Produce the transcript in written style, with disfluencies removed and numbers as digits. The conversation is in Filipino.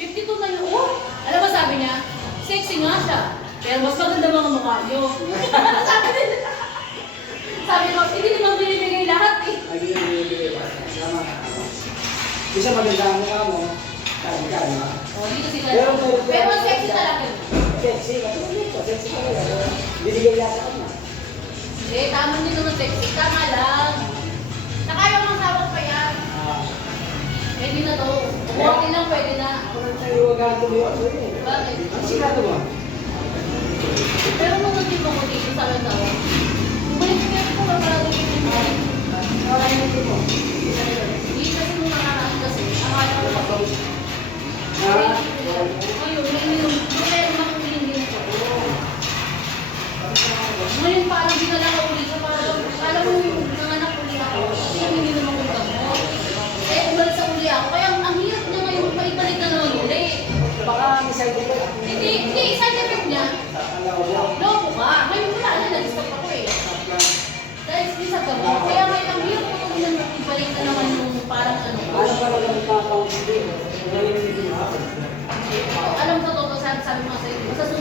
52 na yun. Oh! Alam mo sabi niya, sexy nga siya. Pero mas maganda mga mukha niyo. Sabi nila. Sabi ko, hindi naman binibigay lahat eh. Ay, binibigay pa. Tama. Isa maganda ang mukha mo. Kaya ka, di ba? Oh, dito sila. Pero sexy talaga. Sexy. Katulad nito. Sexy talaga. Binigay lahat ako na. Hindi, tama din naman sexy. Tama lang. Nakaya mo ang sawak pa yan. Pwede na to. Okay lang, pwede na. Ako nang taliwagan tuloy ako yun eh. Bakit? Ang sinato mo? Pero nung nag-tip ako dito sa Lantawa, bumalik ko ko mabrado ko yung bumalik. Wala yung tipo. Hindi kasi nung nakaraan kasi, akala ko pa ko. Ngayon, may meron makuling din ako. Ngayon parang di na lang ako ulit. Parang yung nanganak uli ako. Kasi hindi naman ko mo. Eh, umalik sa uli ako. Kaya ang hirap niya ngayon, paibalik na naman uli. Baka may side effect. Hindi, side effect niya. Loko ka. Ngayon wala na, nag-stop ako eh. Dahil sa gabo. Kaya ngayon ang hirap ko kung ibalik na naman yung parang ano. Alam pa lang ang mga pang-ibig. Ngayon hindi mo ako. Alam ko to, sabi mo nga sa'yo, basta